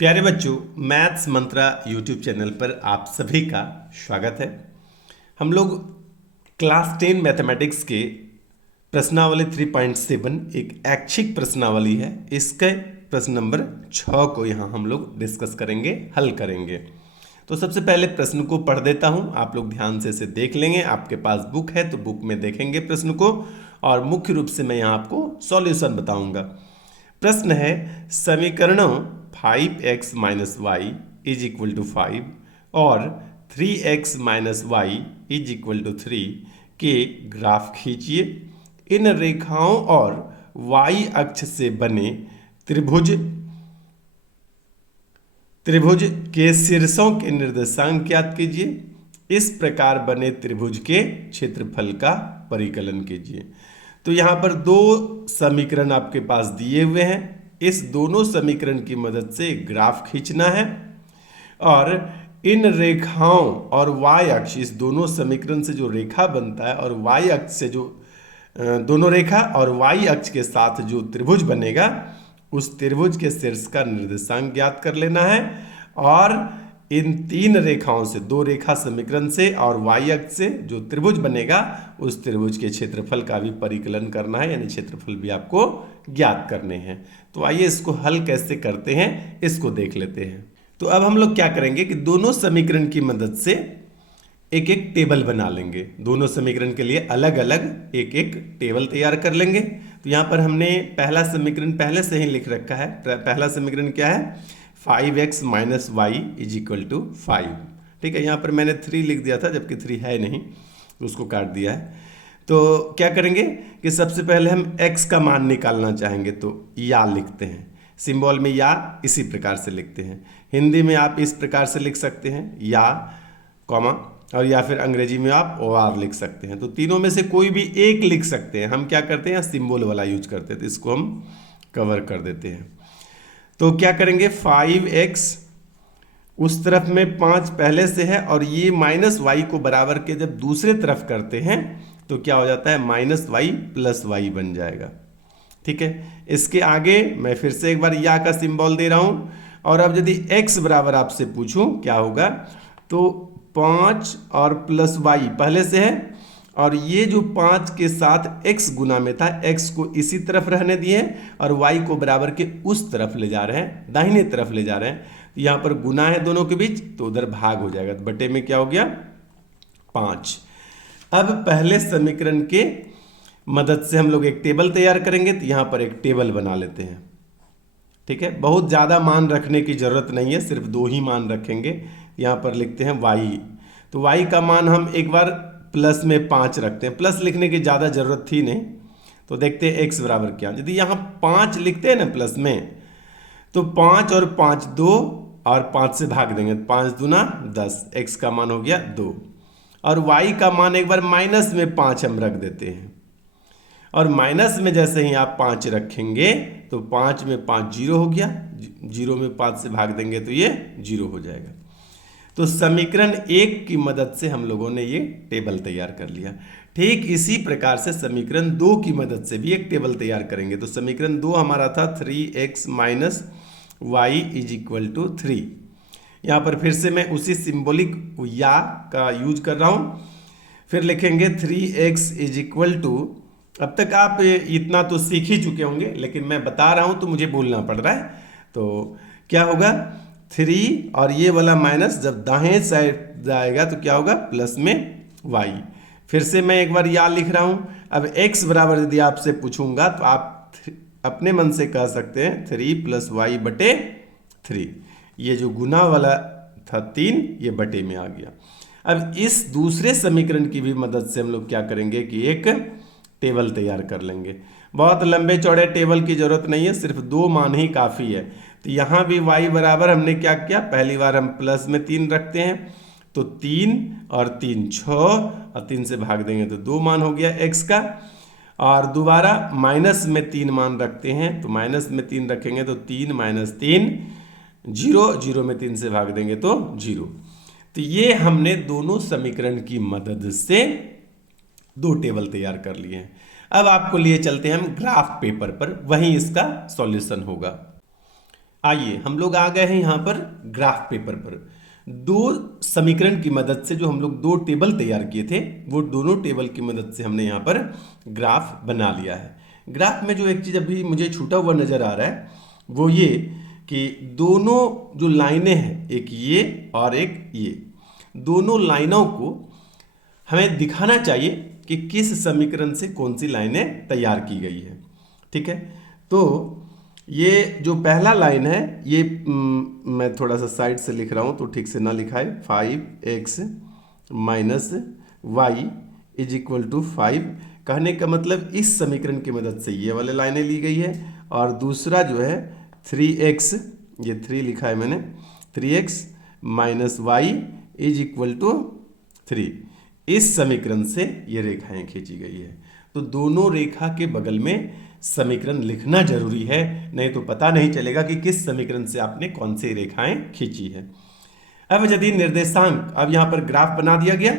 प्यारे बच्चों, मैथ्स मंत्रा YouTube channel पर आप सभी का स्वागत है। हम लोग क्लास 10 मैथमेटिक्स के प्रश्नावली 3.7 एक ऐच्छिक प्रश्नावली है। इसके प्रश्न नंबर 6 को यहाँ हम लोग डिस्कस करेंगे, हल करेंगे। तो सबसे पहले प्रश्न को पढ़ देता हूँ, आप लोग ध्यान से इसे देख लेंगे। आपके पास बुक है तो बुक में देखेंगे प्रश्न को, और मुख्य रूप से मैं यहाँ आपको सॉल्यूशन बताऊंगा। प्रश्न है, समीकरणों 5x minus y is equal to 5 और 3x minus y is equal to 3 के ग्राफ खींचिए। इन रेखाओं और y अक्ष से बने त्रिभुज के शीर्षों के निर्देशांक ज्ञात कीजिए। इस प्रकार बने त्रिभुज के क्षेत्रफल का परिकलन कीजिए। तो यहाँ पर दो समीकरण आपके पास दिए हुए हैं। इस दोनों समीकरण की मदद से ग्राफ खींचना है और इन रेखाओं और y अक्ष, इस दोनों समीकरण से जो रेखा बनता है और y अक्ष से जो दोनों रेखा और y अक्ष के साथ जो त्रिभुज बनेगा, उस त्रिभुज के शीर्ष का निर्देशांक ज्ञात कर लेना है। और इन तीन रेखाओं से, दो रेखा समीकरण से और y अक्ष से जो त्रिभुज बनेगा, उस त्रिभुज के क्षेत्रफल का भी परिकलन करना है, यानी क्षेत्रफल भी आपको ज्ञात करने हैं। तो आइए इसको हल कैसे करते हैं, इसको देख लेते हैं। तो अब हम लोग क्या करेंगे कि दोनों समीकरण की मदद से एक एक टेबल बना लेंगे। दोनों समीकरण के लिए अलग अलग एक एक टेबल तैयार कर लेंगे। तो यहाँ पर हमने पहला समीकरण पहले से ही लिख रखा है। पहला समीकरण क्या है? 5x minus y is equal to 5। ठीक है, यहाँ पर मैंने 3 लिख दिया था, जबकि 3 है नहीं, तो उसको काट दिया है। तो क्या करेंगे कि सबसे पहले हम x का मान निकालना चाहेंगे, तो या लिखते हैं। सिंबल में या इसी प्रकार से लिखते हैं। हिंदी में आप इस प्रकार से लिख सकते हैं, या कॉमा, और या फिर अंग्रेजी में आप OR लिख सकते हैं। तो तीनों में से कोई भी एक लिख सकते हैं। हम क्या करते हैं, सिंबल वाला यूज करते हैं, तो इसको हम कवर कर देते हैं। तो क्या करेंगे, 5x उस तरफ में 5 पहले से है, और ये माइनस वाई को बराबर के जब दूसरे तरफ करते हैं तो क्या हो जाता है, माइनस वाई प्लस वाई बन जाएगा। ठीक है, इसके आगे मैं फिर से एक बार या का सिंबल दे रहा हूं। और अब यदि x बराबर आपसे पूछूं क्या होगा, तो 5 और प्लस वाई पहले से है, और ये जो 5 के साथ x गुना में था, x को इसी तरफ रहने दिए और y को बराबर के उस तरफ ले जा रहे हैं, दाहिने तरफ ले जा रहे हैं। तो यहाँ पर गुना है दोनों के बीच, तो उधर भाग हो जाएगा। तो बटे में क्या हो गया, 5। अब पहले समीकरण के मदद से हम लोग एक टेबल तैयार करेंगे। तो यहाँ पर एक टेबल बना लेते हैं। ठीक है, बहुत ज़्यादा मान रखने की जरूरत नहीं है, सिर्फ 2 ही मान रखेंगे। यहाँ पर लिखते हैं y। तो y का मान हम एक बार प्लस में 5 रखते हैं। प्लस लिखने की ज़्यादा जरूरत थी नहीं। तो देखते हैं x बराबर क्या। यदि यहाँ 5 लिखते हैं ना प्लस में, तो 5 और 5 2, और 5 से भाग देंगे, 5 दूना 10, x का मान हो गया 2। और y का मान एक बार माइनस में 5 हम रख देते हैं, और माइनस में जैसे ही आप 5 रखेंगे तो 5 में 5 जीरो हो गया, 0 में 5 से भाग देंगे तो ये 0 हो जाएगा। तो समीकरण 1 की मदद से हम लोगों ने ये टेबल तैयार कर लिया। ठीक इसी प्रकार से समीकरण 2 की मदद से भी एक टेबल तैयार करेंगे। तो समीकरण 2 हमारा था 3x minus y is equal to 3। यहाँ पर फिर से मैं उसी सिंबॉलिक या का यूज कर रहा हूँ। फिर लिखेंगे 3x इज इक्वल टू, अब तक आप इतना तो सीख ही चुके होंगे, लेकिन मैं बता रहा हूँ तो मुझे बोलना पड़ रहा है। तो क्या होगा, 3 और ये वाला माइनस जब दाहिने साइड जाएगा तो क्या होगा, प्लस में y। फिर से मैं एक बार या लिख रहा हूँ। अब x बराबर यदि आपसे पूछूंगा तो आप अपने मन से कह सकते हैं 3 प्लस वाई बटे 3। ये जो गुना वाला था 3, ये बटे में आ गया। अब इस दूसरे समीकरण की भी मदद से हम लोग क्या करेंगे कि एक टेबल तैयार कर लेंगे। बहुत लंबे चौड़े टेबल की जरूरत नहीं है, सिर्फ 2 मान ही काफ़ी है। तो यहाँ भी y बराबर हमने क्या किया, पहली बार हम प्लस में 3 रखते हैं, तो 3 और 3 6, और 3 से भाग देंगे तो 2 मान हो गया x का। और दोबारा माइनस में 3 मान रखते हैं, तो माइनस में 3 रखेंगे तो 3 माइनस 3 0, 0 में 3 से भाग देंगे तो 0। तो ये हमने दोनों समीकरण की मदद से 2 टेबल तैयार कर लिए हैं। अब आपको लिए चलते हैं हम ग्राफ पेपर पर, वहीं इसका सॉल्यूशन होगा। आइए हम लोग आ गए हैं यहाँ पर ग्राफ पेपर पर। दो समीकरण की मदद से जो हम लोग दो टेबल तैयार किए थे, वो दोनों टेबल की मदद से हमने यहाँ पर ग्राफ बना लिया है। ग्राफ में जो एक चीज़ अभी मुझे छूटा हुआ नजर आ रहा है वो ये कि दोनों जो लाइनें हैं, एक ये और एक ये, दोनों लाइनों को हमें दिखाना चाहिए कि किस समीकरण से कौन सी लाइनें तैयार की गई है। ठीक है, तो ये जो पहला लाइन है ये मैं थोड़ा सा साइड से लिख रहा हूँ तो ठीक से ना लिखा है। 5x minus y is equal to 5, कहने का मतलब इस समीकरण की मदद से ये वाले लाइनें ली गई है। और दूसरा जो है 3x, ये 3 लिखा है मैंने, 3x minus y is equal to 3, इस समीकरण से ये रेखाएं खींची गई है। तो दोनों रेखा के बगल में समीकरण लिखना जरूरी है, नहीं तो पता नहीं चलेगा कि किस समीकरण से आपने कौन सी रेखाएं खींची है। अब यदि निर्देशांक, अब यहां पर ग्राफ बना दिया गया,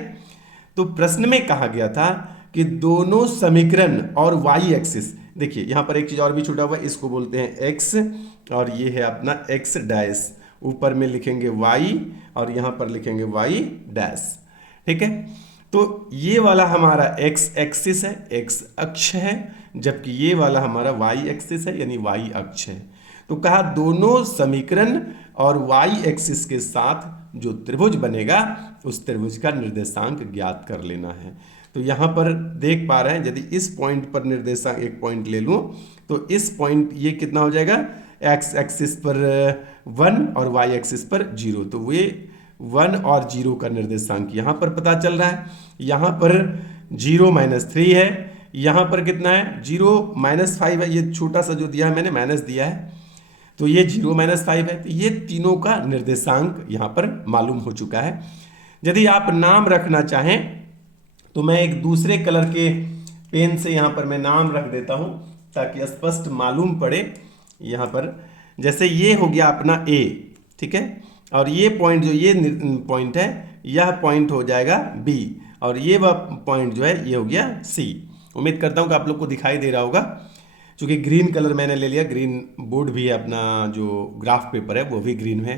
तो प्रश्न में कहा गया था कि दोनों समीकरण और वाई एक्सिस, देखिए यहां पर एक चीज और भी छूटा हुआ है, इसको बोलते हैं एक्स और ये है अपना एक्स डैश, ऊपर में लिखेंगे वाई और यहां पर लिखेंगे वाई डैश। ठीक है, तो ये वाला हमारा एक्स एक्सिस है, एक्स अक्ष है, जबकि ये वाला हमारा वाई एक्सिस है यानी वाई अक्ष है। तो कहा दोनों समीकरण और वाई एक्सिस के साथ जो त्रिभुज बनेगा उस त्रिभुज का निर्देशांक ज्ञात कर लेना है। तो यहां पर देख पा रहे हैं, यदि इस पॉइंट पर निर्देशांक एक पॉइंट ले लूं तो इस पॉइंट ये कितना हो जाएगा, एक्स एक्सिस पर 1 और वाई एक्सिस पर 0, तो वे 1 और 0 का निर्देशांक यहां पर पता चल रहा है। यहां पर 0 - 3 है, यहां पर कितना है 0 - 5 है, ये छोटा सा जो दिया है मैंने माइनस दिया है, तो ये 0 - 5 है। तो ये तीनों का निर्देशांक यहां पर मालूम हो चुका है। यदि आप नाम रखना चाहें तो मैं एक दूसरे कलर के पेन से यहां पर मैं नाम रख देता हूं ताकि स्पष्ट मालूम पड़े। यहां पर जैसे ये हो गया अपना ए, ठीक है, और ये पॉइंट जो ये पॉइंट है यह पॉइंट हो जाएगा बी, और ये पॉइंट जो है ये हो गया सी। उम्मीद करता हूं कि आप लोग को दिखाई दे रहा होगा, क्योंकि ग्रीन कलर मैंने ले लिया, ग्रीन बोर्ड भी है, अपना जो ग्राफ पेपर है वो भी ग्रीन है।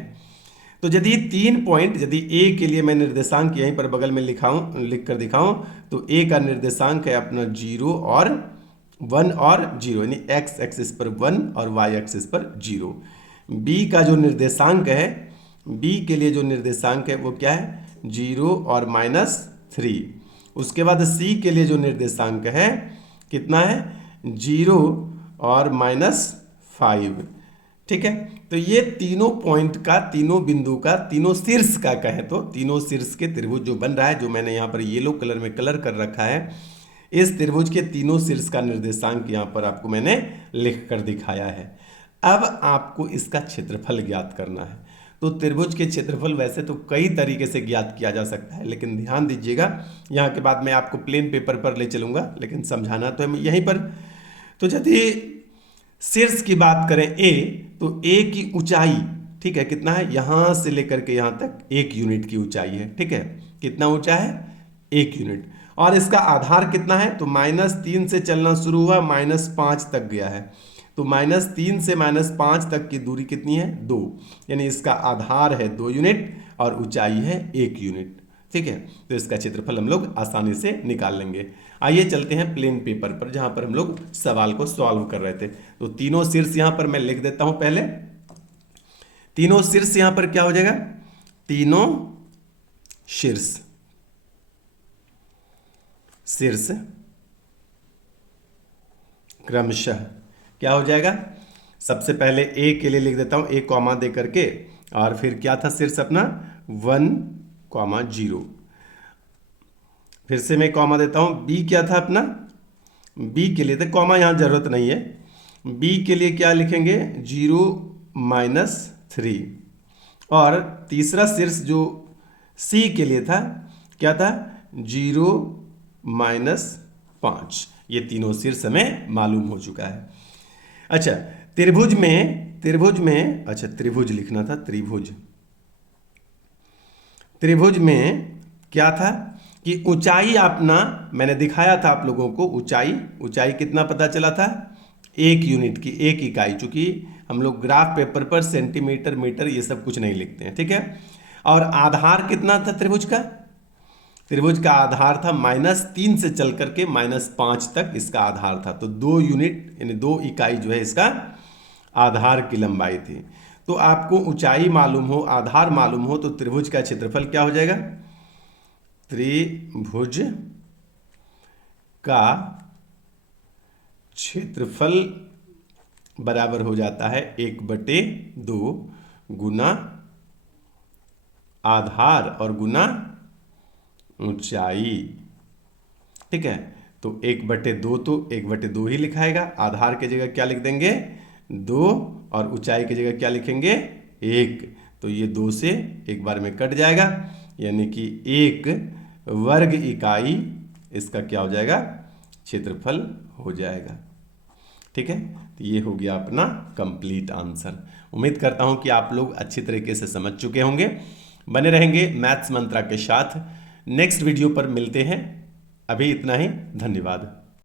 तो यदि 3 पॉइंट, यदि ए के लिए मैं निर्देशांक यहीं पर बगल में लिख कर दिखाऊं तो ए का निर्देशांक है अपना 0 और 1 और 0, यानी एक्स एक्सिस पर 1 और वाई एक्सिस पर 0। बी का जो निर्देशांक है, बी के लिए जो निर्देशांक है वो क्या है, 0 और -3। उसके बाद सी के लिए जो निर्देशांक है कितना है, 0 और -5। ठीक है, तो ये तीनों पॉइंट का, तीनों बिंदु का, तीनों शीर्ष का कहें तो तीनों शीर्ष के त्रिभुज जो बन रहा है, जो मैंने यहाँ पर येलो कलर में कलर कर रखा है, इस त्रिभुज के तीनों शीर्ष का निर्देशांक यहाँ पर आपको मैंने लिख कर दिखाया है। अब आपको इसका क्षेत्रफल ज्ञात करना है। तो त्रिभुज के क्षेत्रफल वैसे तो कई तरीके से ज्ञात किया जा सकता है, लेकिन ध्यान दीजिएगा, यहाँ के बाद मैं आपको प्लेन पेपर पर ले चलूंगा, लेकिन समझाना तो है यहीं पर। तो यदि शीर्ष की बात करें ए, तो ए की ऊंचाई, ठीक है, कितना है, यहां से लेकर के यहां तक 1 यूनिट की ऊंचाई है। ठीक है, कितना ऊंचा है, 1 यूनिट। और इसका आधार कितना है, तो -3 से चलना शुरू हुआ, -5 तक गया है, तो -3 से -5 तक की दूरी कितनी है, 2, यानी इसका आधार है 2 यूनिट और ऊंचाई है 1 यूनिट। ठीक है, तो इसका क्षेत्रफल हम लोग आसानी से निकाल लेंगे। आइए चलते हैं प्लेन पेपर पर, जहां पर हम लोग सवाल को सॉल्व कर रहे थे। तो तीनों शीर्ष यहां पर मैं लिख देता हूं पहले। तीनों शीर्ष यहां पर क्या हो जाएगा, तीनों शीर्ष, शीर्ष क्रमशः क्या हो जाएगा, सबसे पहले ए के लिए लिख देता हूं, ए कॉमा दे करके, और फिर क्या था शीर्ष अपना 1,0। फिर से मैं कॉमा देता हूं, बी क्या था अपना, बी के लिए तो कॉमा यहां जरूरत नहीं है, बी के लिए क्या लिखेंगे 0 - 3। और तीसरा शीर्ष जो सी के लिए था क्या था, 0 - 5। ये तीनों शीर्ष हमें मालूम हो चुका है। अच्छा, त्रिभुज में अच्छा त्रिभुज लिखना था, त्रिभुज में क्या था कि ऊंचाई अपना मैंने दिखाया था आप लोगों को, ऊंचाई कितना पता चला था, 1 यूनिट की, 1 इकाई, चूंकि हम लोग ग्राफ पेपर पर सेंटीमीटर मीटर ये सब कुछ नहीं लिखते हैं, ठीक है। और आधार कितना था त्रिभुज का? त्रिभुज का आधार था -3 से चल करके -5 तक इसका आधार था। तो 2 यूनिट यानी 2 इकाई जो है इसका आधार की लंबाई थी। तो आपको ऊंचाई मालूम हो, आधार मालूम हो, तो त्रिभुज का क्षेत्रफल क्या हो जाएगा? त्रिभुज का क्षेत्रफल बराबर हो जाता है 1/2 गुना आधार और गुना ऊंचाई, ठीक है। तो 1/2 तो 1/2 ही लिखाएगा, आधार की जगह क्या लिख देंगे? 2, और ऊंचाई की जगह क्या लिखेंगे? 1। तो ये 2 से एक बार में कट जाएगा, यानी कि 1 वर्ग इकाई इसका क्या हो जाएगा? क्षेत्रफल हो जाएगा, ठीक है। तो ये हो गया अपना कंप्लीट आंसर। उम्मीद करता हूं कि आप लोग अच्छी तरीके से समझ चुके होंगे। बने रहेंगे मैथ्स मंत्रा के साथ। नेक्स्ट वीडियो पर मिलते हैं। अभी इतना ही, धन्यवाद।